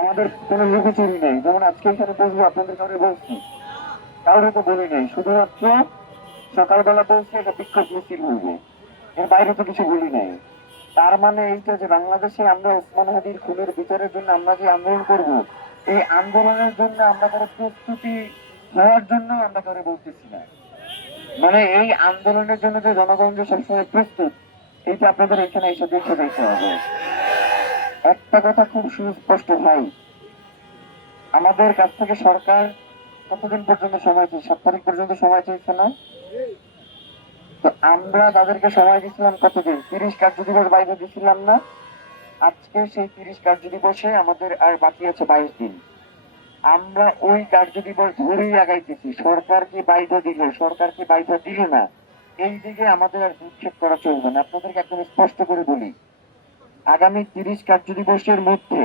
আমাদের কোনো লুকোচুরি নেই। যেমন আজকে এখানে বসবো, আপনাদের কাউকে বলছি, কাউরে তো বলি নেই, শুধুমাত্র সকালবেলা বলছি এটা বিক্ষোভ মিছিল হইবে, এর বাইরে তো কিছু বলি নাই। তার মানে এইটা যে বাংলাদেশে আমরা ওসমান হাদির খুনের বিচারের জন্য আমরা যে আন্দোলন করব, এই আন্দোলনের জন্য আমরা কারো প্রস্তুতি হওয়ার জন্য আমরা কারো বলতেছি না। মানে এই আন্দোলনের জন্য যে জনগণ যে সবসময় প্রস্তুত, এইটা আপনাদের এখানে এসে দেখে দেখতে হবে। একটা কথা খুব সুস্পষ্ট ভাই, আমাদের কাছ থেকে সরকার কতদিন পর্যন্ত সময় চেয়েছে? 7 তারিখ পর্যন্ত সময় চেয়েছে না? তো আমরা তাদেরকে সময় দিচ্ছিলাম কতদিন? 30 কার্য দিবস বাইরে দিচ্ছিলাম না? আজকে সেই 30 কার্য দিবসে আমাদের আর বাকি আছে 22 দিন। আমরা ওই কার্য দিবস ধরেই আগাইতেছি। সরকার কি বাইরে দিল, সরকার কি বাইরে দিল না, এই দিকে আমাদের আর ভূক্ষেপ করা চলবে না। আপনাদেরকে একদম স্পষ্ট করে বলি, আগামী 30 কার্য দিবসের মধ্যে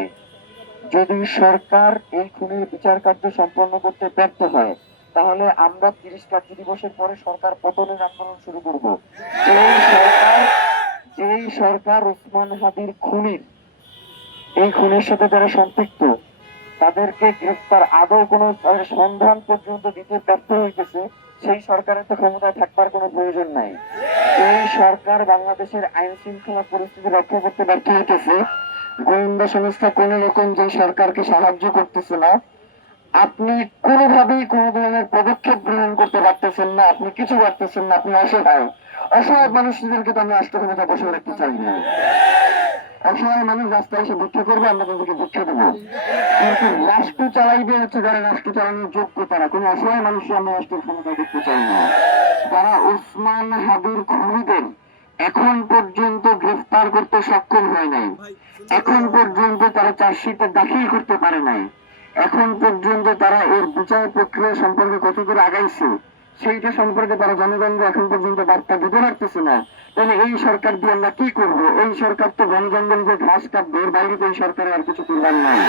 যদি সরকার এই খুনের বিচার কার্য সম্পন্ন করতে ব্যর্থ হয়, তাহলে আমরা 30 কার্য দিবসের পরে সরকার পতনের আন্দোলন শুরু করব। যেই সরকার ওসমান হাদির খুনির, এই খুনের সাথে যারা সম্পৃক্ত, তাদেরকে গ্রেফতার আদৌ কোনো সন্ধান পর্যন্ত দিতে ব্যর্থ হইতেছে, সেই সরকারের তো ক্ষমতায় থাকবার কোনো প্রয়োজন নাই। এই সরকার বাংলাদেশের আইন শৃঙ্খলা পরিস্থিতি রক্ষা করতে ব্যর্থ হইতেছে, গোয়েন্দা সংস্থা কোন রকম যে সরকারকে সাহায্য করতেছে না, আপনি কোনোভাবেই কোন ধরনের পদক্ষেপ গ্রহণ করতে পারতেছেন না, আপনি কিছু পারতেছেন না, আপনি অসহায়। অসহায় মানুষদেরকে তো আমি রাষ্ট্র ক্ষমতা বসে রাখতে চাই না। অসহায় মানুষ রাস্তায় এসে ভিক্ষা করবে, আমরা তাদেরকে ভিক্ষা দেবো, কিন্তু রাষ্ট্র চালাইবে হচ্ছে যারা রাষ্ট্র চালানোর যোগ্য, তারা কোনো অসহায় মানুষকে আমরা রাষ্ট্রের ক্ষমতা দেখতে চাই না। তারা ওসমান হাদির খুনিদের এখন পর্যন্ত গ্রেফতার করতে সক্ষম হয় নাই, এখন পর্যন্ত তারা চার্জশিটে দাখিল করতে পারে নাই, এখন পর্যন্ত তারা এর বিচার প্রক্রিয়া সম্পর্কে কতদূর আগাইছে সেইটা সম্পর্কে তারা জনগণকে এখন পর্যন্ত বার্তা দিতে পারতেছে না। তাহলে এই সরকার দিয়ে আমরা কি করবো? এই সরকার তো বনজঙ্গলকে ঘাস কাটবে, এর বাইরে তো এই সরকারের আর কিছু করবার নাই।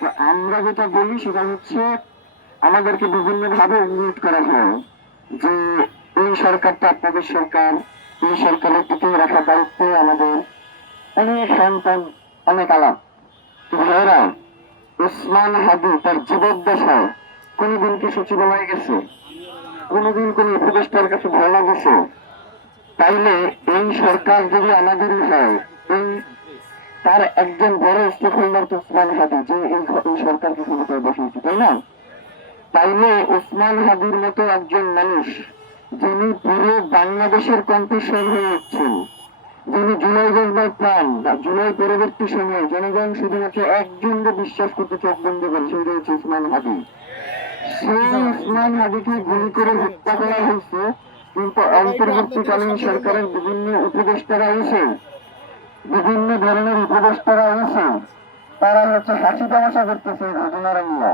তো আমরা যেটা বলি সেটা হচ্ছে, আমাদেরকে বিভিন্ন ভাবে ইঙ্গিত করা হয় যে এই সরকারটা আপনাদের সরকার, এই সরকারের টিকিয়ে রাখার দায়িত্ব আমাদের, অনেক সন্তান, অনেক আলাপ। ভাইরা, ওসমান হাদি তার জীবদ্দশায় কোনদিন কি সচিবালয়ে গেছে? কোনদিন কোন উপদেষ্টার কাছে ভালো গেছে? তাইলে এই সরকার যদি আমাদেরই হয়, এই তার একজন বড় স্টেক হোল্ডার তো ওসমান হাদি, যে এই সরকারকে ক্ষমতায় বসিয়েছে, তাই না? তাইলে ওসমান হাদির মতো একজন মানুষ, যিনি পুরো বাংলাদেশের কণ্ঠস্বর হয়ে উঠছেন, যিনি জুলাই যোজনার প্রাণ, জুলাই পরবর্তী সময়ে জনগণ শুধুমাত্র একজনকে বিশ্বাস করতে চোখ বন্ধ করে, সেটা হচ্ছে ওসমান হাদি। সেই ওসমান হাদিকে গুলি করে হত্যা করা হয়েছে, কিন্তু অন্তর্বর্তীকালীন সরকারের বিভিন্ন উপদেষ্টারা এসে, বিভিন্ন ধরনের উপদেষ্টারা এসে তারা হচ্ছে হাসি তামাশা করতেছে এই ঘটনার নিয়ে।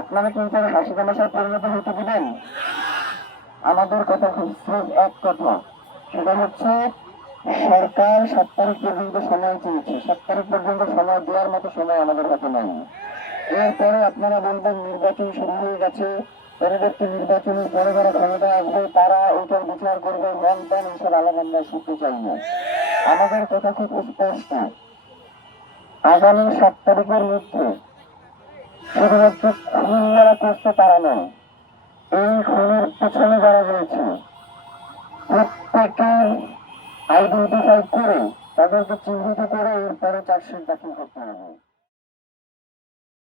আপনারা কি তারা হাসি তামাশার পরিণত হতে দিবেন? আমাদের কথা হচ্ছে এক কথা, সেটা হচ্ছে সরকার 7 তারিখ পর্যন্ত সময় চেয়েছে, 7 তারিখ পর্যন্ত সময় দেওয়ার মতো সময় আমাদের হাতে নাই। এরপরে আপনারা বলবেন নির্বাচন শুরু হয়ে গেছে, পরবর্তী নির্বাচনের পরে যারা ক্ষমতায় আসবে তারা ওটার বিচার করবে, মন প্যান এইসব আলাদা আমরা শুনতে চাই না। আমাদের কথা খুব স্পষ্ট, আগামী 7 তারিখের মধ্যে শুধুমাত্র খুন যারা করছে তারা নয়, এই খুনের পেছনে যারা রয়েছে প্রত্যেকের আইডেন্টিফাই করে তাদেরকে চিহ্নিত করে এরপরে চার্জশিট দাখিল করতে হবে।